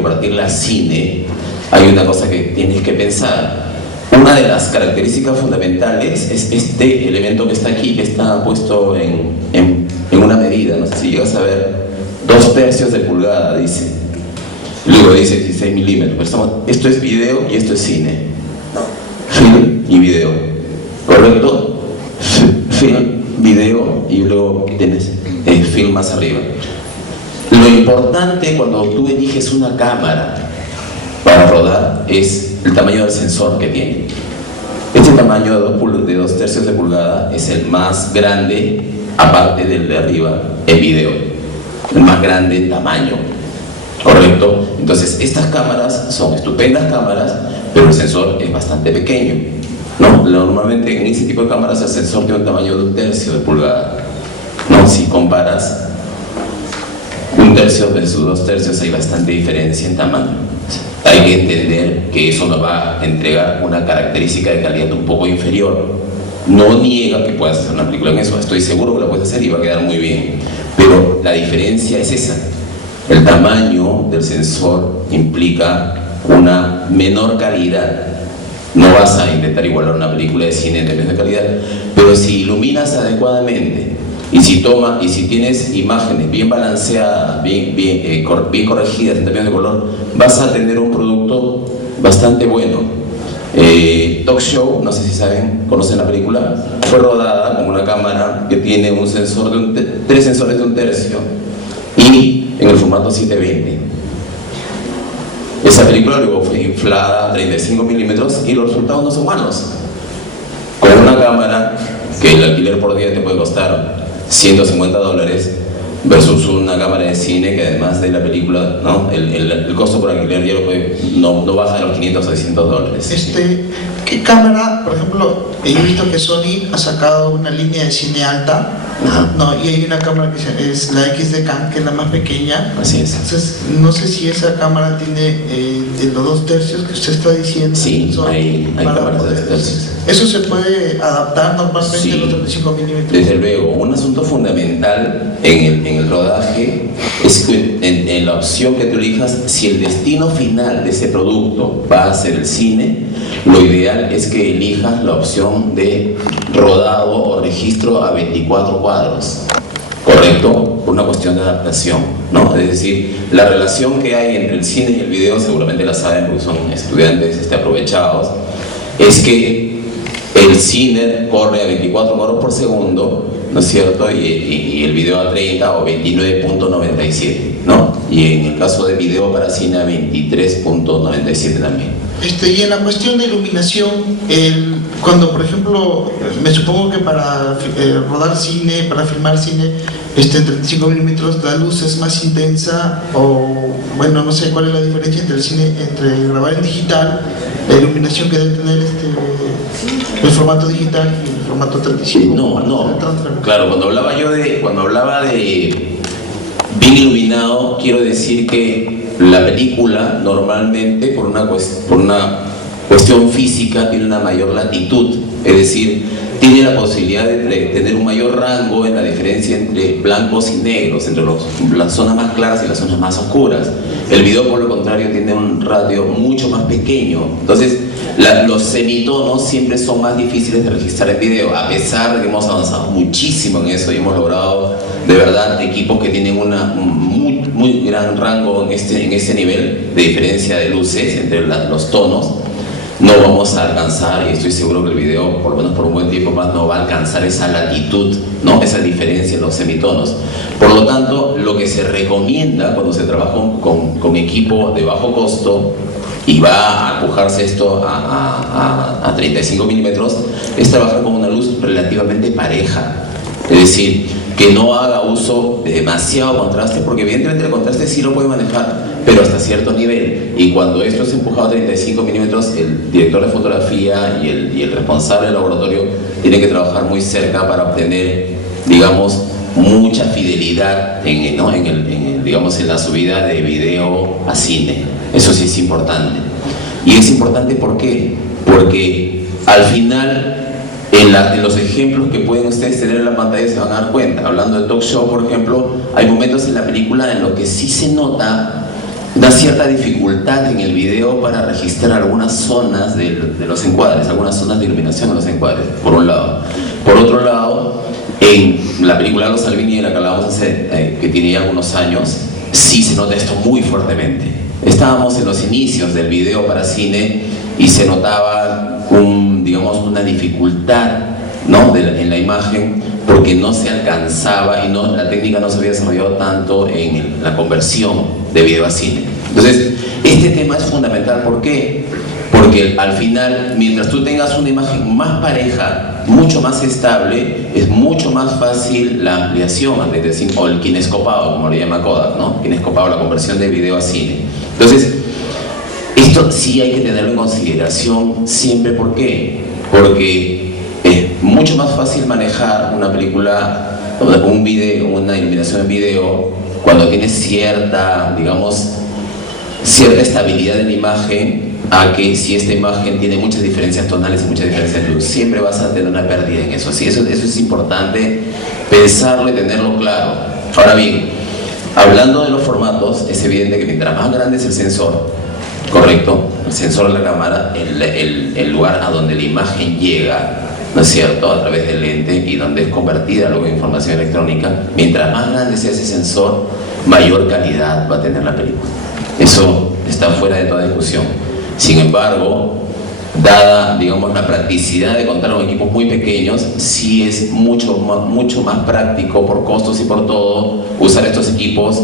convertirla a cine, hay una cosa que tienes que pensar. Una de las características fundamentales es este elemento que está aquí, que está puesto en una medida, no sé si llegas a ver, 2/3 de pulgada, dice. Luego dice 16 milímetros. Esto es video y esto es cine. Film y video. ¿Correcto? Film, video y luego tienes film más arriba. Lo importante cuando tú eliges una cámara para rodar es el tamaño del sensor que tiene. Este tamaño de 2/3 de pulgada es el más grande, aparte del de arriba, en video. El más grande en tamaño. ¿Correcto? Entonces, estas cámaras son estupendas cámaras, pero el sensor es bastante pequeño, ¿no? Normalmente en ese tipo de cámaras el sensor tiene un tamaño de 1/3 de pulgada, ¿no? Si comparas 1/3 versus 2/3, hay bastante diferencia en tamaño. Hay que entender que eso nos va a entregar una característica de calidad un poco inferior. No niega que puedas hacer una película en eso, estoy seguro que la puedes hacer y va a quedar muy bien, pero la diferencia es esa. El tamaño del sensor implica una menor calidad. No vas a intentar igualar una película de cine en términos de calidad, pero si iluminas adecuadamente y si tienes imágenes bien balanceadas, bien corregidas en términos de color, vas a tener un producto bastante bueno. Talk Show, no sé si saben, conocen la película, fue rodada con una cámara que tiene un sensor tres sensores de 1/3 y en el formato 720. Esa película luego fue inflada a 35 milímetros y los resultados no son malos. Con una cámara que el alquiler por día te puede costar $150 versus una cámara de cine que además de la película, ¿no? el costo por alquiler ya no baja de los $500 a $600. ¿Qué cámara, por ejemplo, he visto que Sony ha sacado una línea de cine alta, ¿no? Y hay una cámara que es la XD-Cam, que es la más pequeña. Así es. Entonces, no sé si esa cámara tiene de los 2/3 que usted está diciendo. Sí, hay cámaras de 2/3. ¿Eso se puede adaptar normalmente a los 35 milímetros? Desde luego, un asunto fundamental en el rodaje es que en la opción que tú elijas, si el destino final de ese producto va a ser el cine, lo ideal es que elijas la opción de rodado o registro a 24 cuadros, ¿correcto? Por una cuestión de adaptación, ¿no? Es decir, la relación que hay entre el cine y el video, seguramente la saben porque son estudiantes aprovechados, es que el cine corre a 24 cuadros por segundo, ¿no es cierto? Y el video a 30 o 29.97, ¿no? Y en el caso de video para cine a 23.97 también. Y en la cuestión de iluminación, cuando por ejemplo, me supongo que para rodar cine, para filmar cine en 35 milímetros, la luz es más intensa, o bueno, no sé cuál es la diferencia entre el cine, entre grabar en digital, la iluminación que debe tener el formato digital y el formato 35. No, claro, cuando hablaba de bien iluminado, quiero decir que la película normalmente por una cuestión física tiene una mayor latitud, es decir, tiene la posibilidad de tener un mayor rango en la diferencia entre blancos y negros, entre las zonas más claras y las zonas más oscuras. El video, por lo contrario, tiene un radio mucho más pequeño, entonces los semitonos siempre son más difíciles de registrar en video, a pesar de que hemos avanzado muchísimo en eso y hemos logrado de verdad equipos que tienen muy gran rango en ese nivel de diferencia de luces entre los tonos. No vamos a alcanzar, y estoy seguro que el video, por lo menos por un buen tiempo más, no va a alcanzar esa latitud, ¿no? Esa diferencia en los semitonos. Por lo tanto, lo que se recomienda cuando se trabaja con equipo de bajo costo y va a empujarse esto a 35 milímetros, es trabajar con una luz relativamente pareja. Es decir, que no haga uso de demasiado contraste, porque evidentemente el contraste sí lo puede manejar, pero hasta cierto nivel. Y cuando esto es empujado a 35 milímetros, el director de fotografía y el responsable del laboratorio tienen que trabajar muy cerca para obtener, digamos, mucha fidelidad digamos, en la subida de video a cine. Eso sí es importante. Y es importante ¿por qué? Porque al final, en los ejemplos que pueden ustedes tener en la pantalla se van a dar cuenta. Hablando de Talk Show, por ejemplo, hay momentos en la película en los que sí se nota una cierta dificultad en el video para registrar algunas zonas de los encuadres, algunas zonas de iluminación en los encuadres, por un lado. Por otro lado, en la película Los Salvini, de la que hablábamos hace, que tiene ya algunos años, sí se nota esto muy fuertemente. Estábamos en los inicios del video para cine y se notaba digamos, una dificultad, ¿no?, en la imagen, porque no se alcanzaba y la técnica no se había desarrollado tanto en la conversión de video a cine. Entonces, este tema es fundamental. ¿Por qué? Porque al final, mientras tú tengas una imagen más pareja, mucho más estable, es mucho más fácil la ampliación o el kinescopado, como le llama Kodak, ¿no? Kinescopado, la conversión de video a cine. Entonces, esto sí hay que tenerlo en consideración siempre. ¿Por qué? Porque es mucho más fácil manejar una película, un video, una iluminación en video, cuando tienes cierta, digamos, cierta estabilidad en la imagen, a que si esta imagen tiene muchas diferencias tonales y muchas diferencias de luz, siempre vas a tener una pérdida en eso. Sí, eso es importante pensarlo y tenerlo claro. Ahora bien, hablando de los formatos, es evidente que mientras más grande es el sensor, correcto, el sensor de la cámara, el lugar a donde la imagen llega, ¿no es cierto?, a través del lente, y donde es convertida luego en información electrónica, mientras más grande sea ese sensor, mayor calidad va a tener la película. Eso está fuera de toda discusión. Sin embargo, dada, digamos, la practicidad de contar con equipos muy pequeños, sí es mucho más práctico, por costos y por todo, usar estos equipos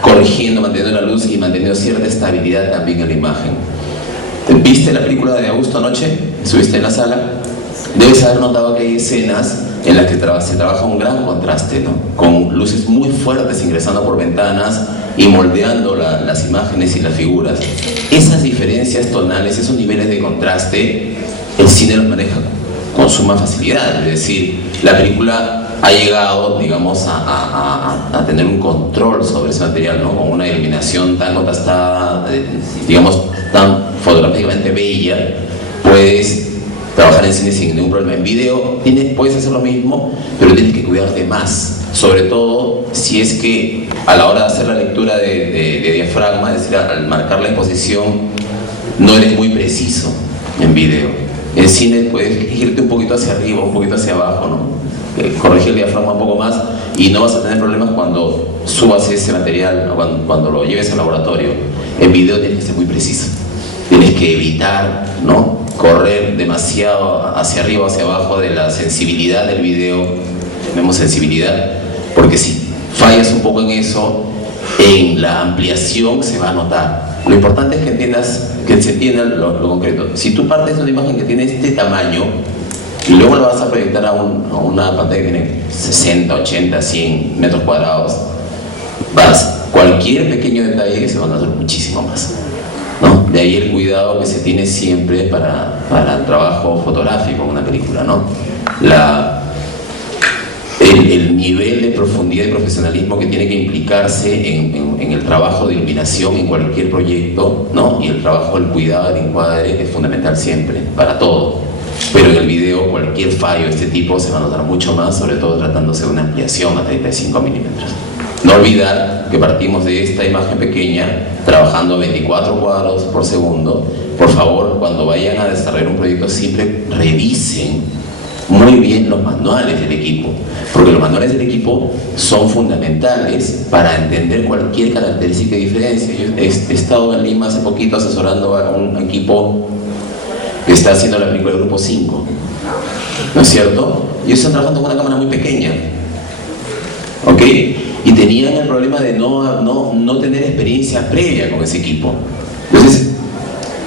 corrigiendo, manteniendo la luz y manteniendo cierta estabilidad también en la imagen. ¿Viste la película de Augusto anoche? ¿Estuviste en la sala? Debes haber notado que hay escenas en las que se trabaja un gran contraste, ¿no?, con luces muy fuertes ingresando por ventanas y moldeando las imágenes y las figuras. Esas diferencias tonales, esos niveles de contraste, el cine los maneja con suma facilidad. Es decir, la película ha llegado, digamos, a tener un control sobre ese material, ¿no?, con una iluminación tan contrastada, digamos, tan fotográficamente bella. Puedes trabajar en cine sin ningún problema. En video puedes hacer lo mismo, pero tienes que cuidarte más, sobre todo si es que a la hora de hacer la lectura de diafragma, es decir, al marcar la exposición, no eres muy preciso en video. En cine puedes irte un poquito hacia arriba, un poquito hacia abajo, ¿no?, corregir el diafragma un poco más, y no vas a tener problemas cuando subas ese material, cuando lo lleves al laboratorio. En video tienes que ser muy preciso, tienes que evitar, ¿no?, correr demasiado hacia arriba o hacia abajo de la sensibilidad del video. Tenemos sensibilidad, porque si fallas un poco en eso, en la ampliación se va a notar. Lo importante es que se entienda lo concreto. Si tú partes de una imagen que tiene este tamaño y luego la vas a proyectar a una pantalla que tiene 60, 80, 100 metros cuadrados, cualquier pequeño detalle que se va a notar muchísimo más, ¿no? De ahí el cuidado que se tiene siempre para el trabajo fotográfico en una película, ¿no? El nivel de profundidad y profesionalismo que tiene que implicarse en el trabajo de iluminación en cualquier proyecto, ¿no?, y el trabajo del cuidado del encuadre es fundamental siempre, para todo. Pero en el video cualquier fallo de este tipo se va a notar mucho más, sobre todo tratándose de una ampliación a 35 milímetros. No olvidar que partimos de esta imagen pequeña, trabajando 24 cuadros por segundo. Por favor, cuando vayan a desarrollar un proyecto, siempre revisen muy bien los manuales del equipo, porque los manuales del equipo son fundamentales para entender cualquier característica y diferencia. Yo he estado en Lima hace poquito asesorando a un equipo que está haciendo la película del Grupo 5, ¿no es cierto? Y ellos están trabajando con una cámara muy pequeña, ¿ok? Y tenían el problema de no tener experiencia previa con ese equipo. Entonces,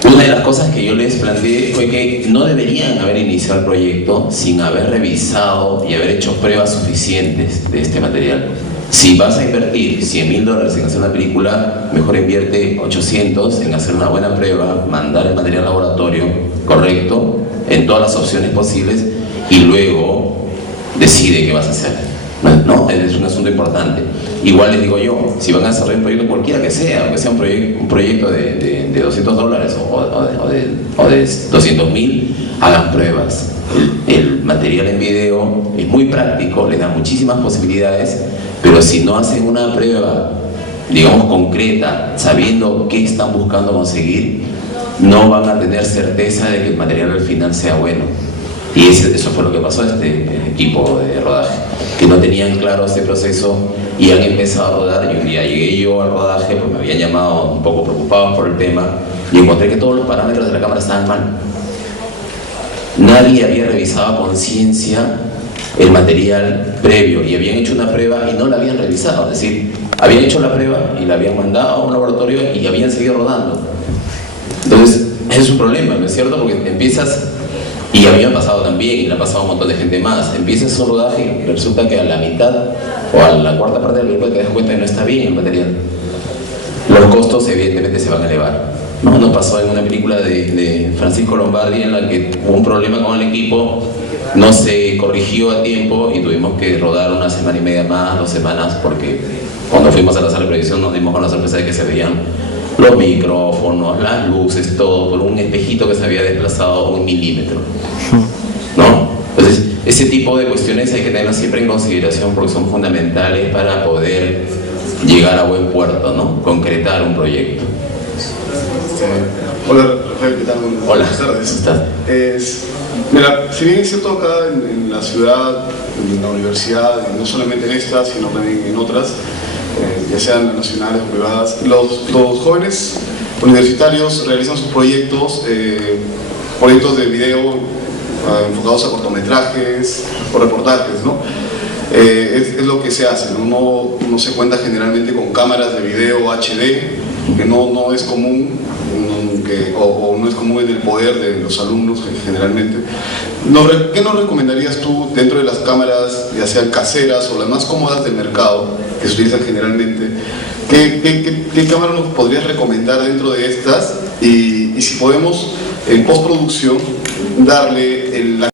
una de las cosas que yo les planteé fue que no deberían haber iniciado el proyecto sin haber revisado y haber hecho pruebas suficientes de este material. Si vas a invertir $100,000 en hacer una película, mejor invierte 800 en hacer una buena prueba, mandar el material al laboratorio correcto, en todas las opciones posibles, y luego decide qué vas a hacer, ¿no? Es un asunto importante. Igual les digo yo, si van a desarrollar un proyecto cualquiera que sea, aunque sea un proyecto de $200 o de 200,000, hagan pruebas. El material en video es muy práctico, les da muchísimas posibilidades, pero si no hacen una prueba digamos, concreta, sabiendo qué están buscando conseguir, no van a tener certeza de que el material al final sea bueno. Y eso fue lo que pasó a este equipo de rodaje, que no tenían claro este proceso y han empezado a rodar. Y un día llegué yo al rodaje, pues me habían llamado un poco preocupados por el tema, y encontré que todos los parámetros de la cámara estaban mal. Nadie había revisado a conciencia el material previo, y habían hecho una prueba y no la habían revisado. Es decir, habían hecho la prueba y la habían mandado a un laboratorio y habían seguido rodando. Entonces, es un problema, ¿no es cierto? Porque empiezas, y a mí me ha pasado también, y le ha pasado a un montón de gente más, empiezas un rodaje y resulta que a la mitad o a la cuarta parte del película te das cuenta que no está bien el material. Los costos evidentemente se van a elevar. ¿No? Nos pasó en una película de Francisco Lombardi en la que hubo un problema con el equipo, no se corrigió a tiempo y tuvimos que rodar una semana y media más, 2 semanas, porque cuando fuimos a la sala de proyección nos dimos con la sorpresa de que se veían los micrófonos, las luces, todo por un espejito que se había desplazado 1 milímetro, ¿no? Entonces, ese tipo de cuestiones hay que tenerlas siempre en consideración porque son fundamentales para poder llegar a buen puerto, ¿no? Concretar un proyecto. Hola Rafael, ¿qué tal? Hola, buenas tardes. ¿cómo estás? Mira, si bien es cierto acá en la ciudad, en la universidad, no solamente en esta, sino también en otras, ya sean nacionales o privadas, los jóvenes universitarios realizan sus proyectos, proyectos de video enfocados a cortometrajes o reportajes, ¿no? Es lo que se hace, ¿no? No se cuenta generalmente con cámaras de video HD, que no es común, o no es común en el poder de los alumnos generalmente. ¿Qué nos recomendarías tú dentro de las cámaras, ya sean caseras o las más cómodas del mercado, que se utilizan generalmente? ¿Qué cámara nos podrías recomendar dentro de estas? Y si podemos, en postproducción, darle la